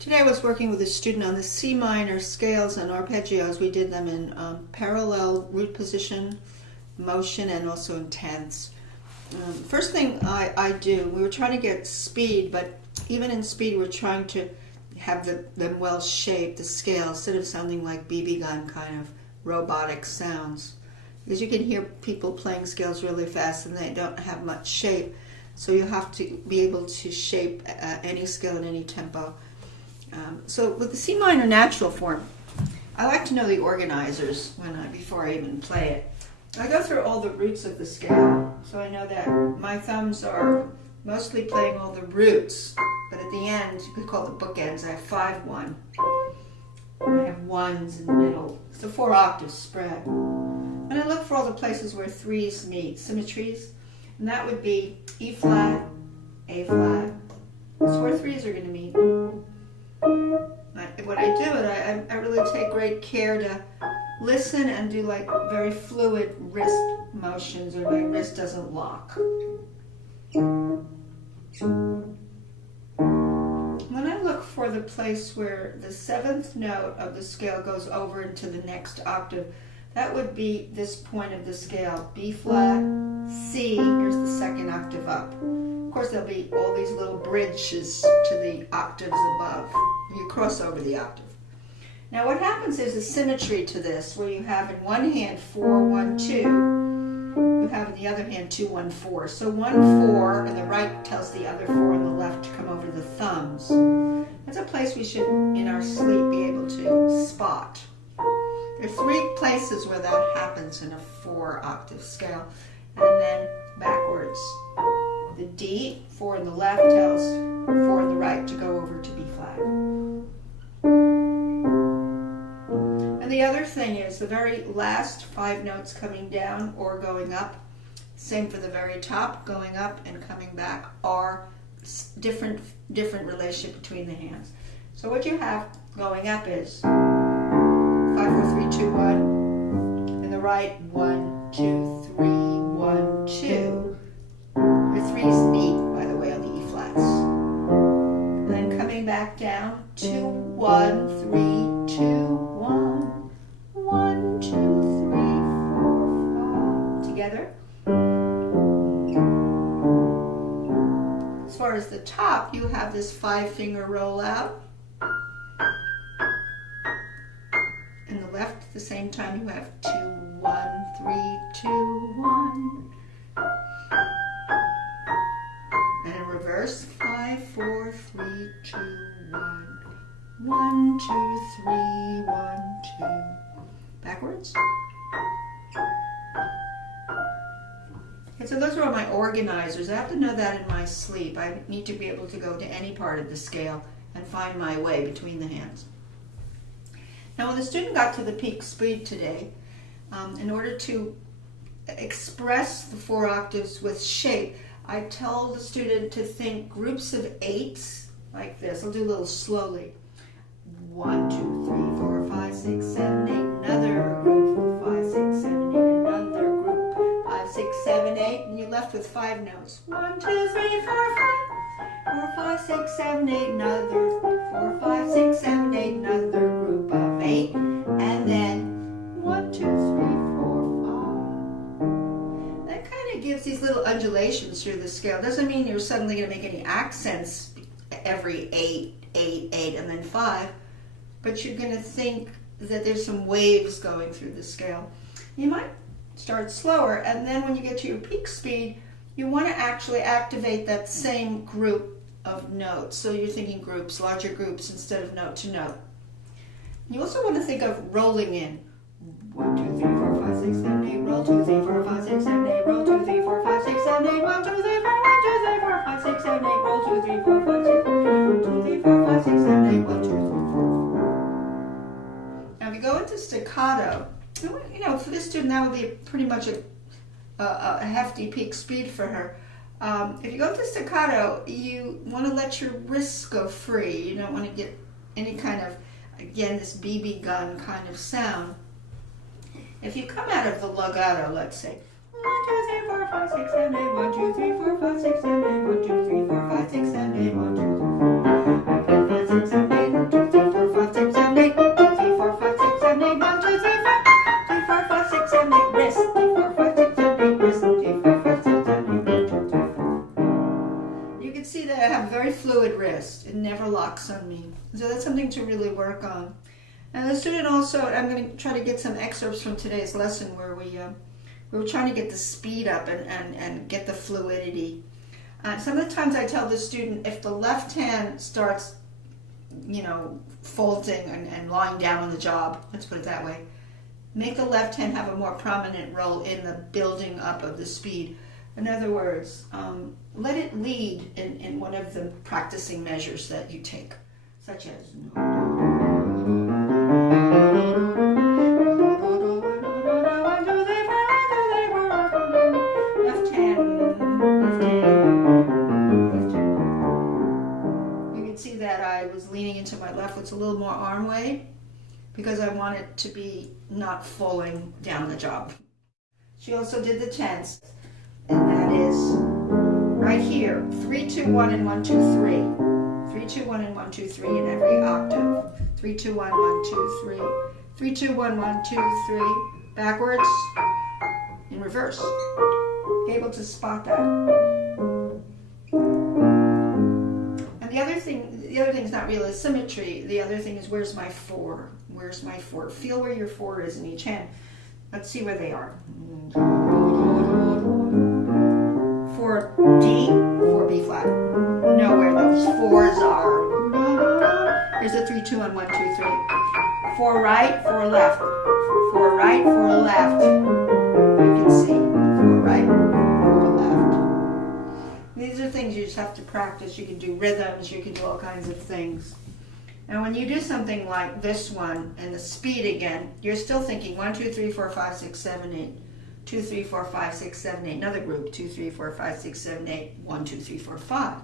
Today I was working with a student on the C minor scales and arpeggios. We did them in parallel root position, motion, and also in tenths. First thing I do, we were trying to get speed, but even in speed we're trying to have them well shaped, the scale, instead of sounding like BB gun kind of robotic sounds. Because you can hear people playing scales really fast and they don't have much shape. So you have to be able to shape any scale in any tempo. So with the C minor natural form, I like to know the organizers before I even play it. I go through all the roots of the scale, so I know that my thumbs are mostly playing all the roots, but at the end, you could call the bookends, I have 5-1. I have ones in the middle. It's a 4 octave spread. And I look for all the places where threes meet, symmetries, and that would be E flat, A flat. That's where threes are going to meet. What I do is I really take great care to listen and do like very fluid wrist motions, or my wrist doesn't lock. When I look for the place where the 7th note of the scale goes over into the next octave, that would be this point of the scale, B flat, C, here's the 2nd octave up. Of course, there'll be all these little bridges to the octaves above. You cross over the octave. Now what happens is a symmetry to this, where you have in one hand 4, 1, 2. You have in the other hand 2, 1, 4. So 1, 4, and the right tells the other 4 on the left to come over the thumbs. That's a place we should, in our sleep, be able to spot. There are 3 places where that happens in a 4 octave scale, and then backwards. The D, 4 on the left, tells 4 on the right to go over to B flat. And the other thing is the very last 5 notes coming down or going up, same for the very top, going up and coming back, are different relationship between the hands. So what you have going up is 5, 4, 3, 2, 1, and the right 1, 2, 3, 1, 2. The 3s meet, by the way, on the E flats. And then coming back down, 2, 1, 3, 2, 1, 1, 2, 3, 4, 5. Together. As far as the top, you have this 5-finger roll out. And the left, at the same time, you have 2, 1, 3, 2, 1. And in reverse, 5, 4, 3, 2, 1. 1, 2, 3, 1, 2. Backwards. Okay, so those are all my organizers. I have to know that in my sleep. I need to be able to go to any part of the scale and find my way between the hands. Now, when the student got to the peak speed today, in order to express the 4 octaves with shape, I tell the student to think groups of 8s like this. I'll do a little slowly. 1, 2, 3, 4, 5, 6, 7, 8. Another group. 5, 6, 7, 8. Another group. 5, 6, 7, 8. And you're left with 5 notes. 1, 2, 3, 4, 5. 4, 5, 6, 7, 8. Another. 4, 5, 6, 7, 8. Another group of 8. And then 1, 2, 3, 4, 5. That kind of gives these little undulations through the scale. Doesn't mean you're suddenly going to make any accents every 8, 8, 8, and then 5. But you're going to think that there's some waves going through the scale. You might start slower, and then when you get to your peak speed, you want to actually activate that same group of notes. So you're thinking groups, larger groups, instead of note to note. You also want to think of rolling in. 1, 2, 3, 4, 5, 6, 7, 8, roll 2, 3, 4, 5, 6, 7, 8, roll 2, 3, 4, 5, 6, 7, 8, 1, 2, 3, 4, 1, 2, 3, 4, 5, 6, 7, 8, roll 2, 3, 4, 5, 6, 1, 2, 3, 4, 5, 6, 7, 8, 1, 2, 3, 4. Now if you go into staccato, for this student that would be pretty much a hefty peak speed for her. If you go to staccato, you want to let your wrists go free. You don't want to get any kind of, again, this BB gun kind of sound. If you come out of the legato, let's say, 1, 2, 3, 4, 5, 6, 7, 8, 1, 2, 3, 4, 5, 6, 7, 8, 1, 2, 3, 4, 5, 6, 7, 8, 1, 2, 3, 4, 5, 6, 7, 8, never locks on me. So that's something to really work on. And the student also, I'm going to try to get some excerpts from today's lesson where we were trying to get the speed up and get the fluidity. Some of the times I tell the student, if the left hand starts, folding and lying down on the job, let's put it that way, make the left hand have a more prominent role in the building up of the speed. In other words, let it lead in one of the practicing measures that you take, such as left hand, left hand. You can see that I was leaning into my left foot a little more arm weight because I want it to be not falling down the job. She also did the tense, and that is right here, 3, 2, 1, and 1, 2, 3. 3, 2, 1, and 1, 2, 3 in every octave. 3, 2, 1, 1, 2, 3. 3, 2, 1, 1, 2, 3. Backwards, in reverse. Be able to spot that. And the other thing is not really symmetry. The other thing is, where's my 4? Where's my 4? Feel where your 4 is in each hand. Let's see where they are. 4D, 4B flat. Know where those 4s are. Here's a 3, 2, and 1, 2, 3. 4 right, 4 left. 4 right, 4 left. You can see 4 right, 4 left. These are things you just have to practice. You can do rhythms, you can do all kinds of things. And when you do something like this one and the speed again, you're still thinking 1, 2, 3, 4, 5, 6, 7, 8. 2, 3, 4, 5, 6, 7, 8. Another group. 2, 3, 4, 5, 6, 7, 8. 1, 2, 3, 4, 5. I'm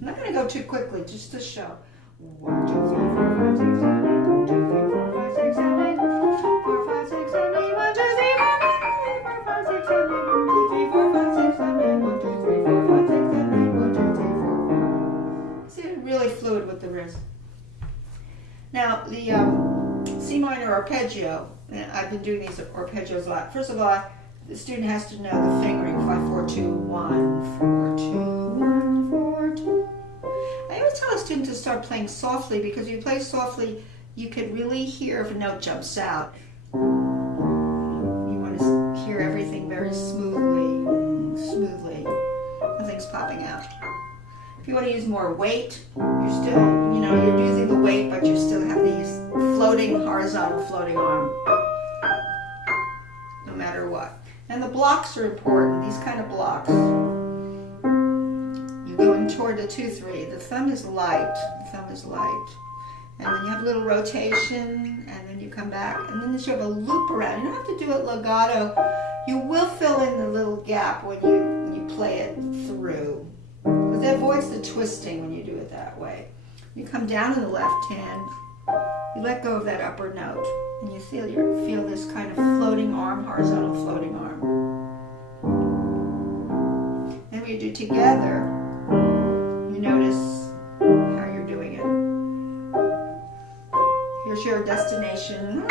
not going to go too quickly, just to show. 1, 2, 3, 4, 5, 6, 7, 8. 1, 2, 3, 4, 5, 6, 7, 8. 4, 5, 6, 7, 8. 1, 2, 3, 4, 5, 6, 7, 8. 1, 2, 3, 4, 5, 6, 7, 8. 1, 2, 3, 4, 5, 6, 7, 8. 1, 2, 3, 4, 5. See, it's really fluid with the wrist. Now, the C minor arpeggio, and I've been doing these arpeggios a lot. First of all, the student has to know the fingering. 5, 4, 2, 1, 4, 2, 1, 4, 2. I always tell a student to start playing softly, because if you play softly, you could really hear if a note jumps out. You want to hear everything very smoothly. Nothing's popping out. If you want to use more weight, you're still, you're using the weight, but you still have these horizontal floating arm, no matter what. And the blocks are important, these kind of blocks. You're going toward the 2, 3. The thumb is light. And then you have a little rotation, and then you come back, and then you have a loop around. You don't have to do it legato. You will fill in the little gap when you play it through. Because it avoids the twisting when you do it that way. You come down in the left hand, you let go of that upper note, and you feel this kind of floating arm, horizontal floating arm. Then when you do together, you notice how you're doing it. Here's your destination.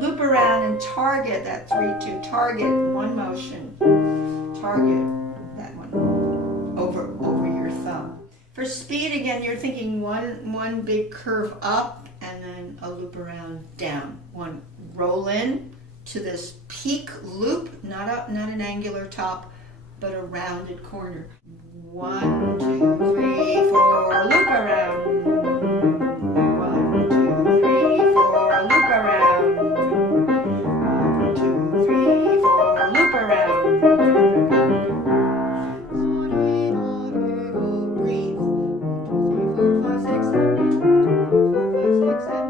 Loop around and target that 3, 2. Target one motion. Target that one over your thumb. For speed, again, you're thinking one big curve up and then a loop around down. One roll in to this peak loop, not an angular top, but a rounded corner. 1, 2, 3, 4, loop around. 1, 2, 3, 4, loop around. 1, 2, 3, 4, loop around. Breathe. 1, 2, 3, 4, 5, 6, 7,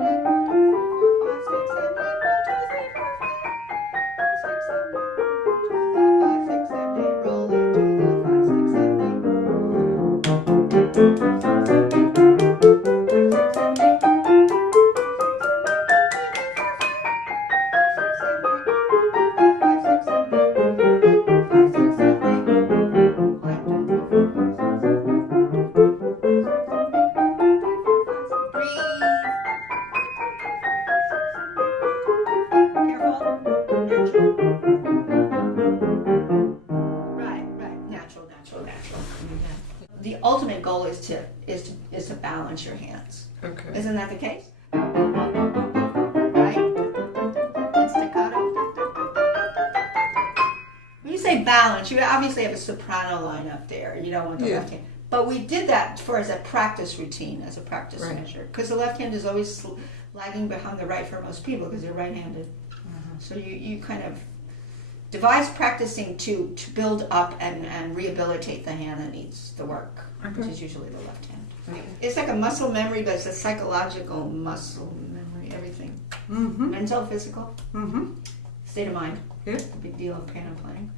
8. 1, 2, 3, 4, 5, 6, 7, 8. 1, 2, 3, 4, 5, 6, 7, 8. 1, 2, 3, 4, 5, 6, 7, 8. ultimate goal is to balance your hands. Okay. Isn't that the case? Right? And staccato. When you say balance, you obviously have a soprano line up there. You don't want the left hand. But we did that as a practice routine, as a practice measure. Because the left hand is always lagging behind the right for most people because they're right-handed. So you kind of devise practicing to build up and rehabilitate the hand that needs the work, which is usually the left hand. Okay. It's like a muscle memory, but it's a psychological muscle memory, everything. Mental, physical, state of mind. Yeah. A big deal of piano playing.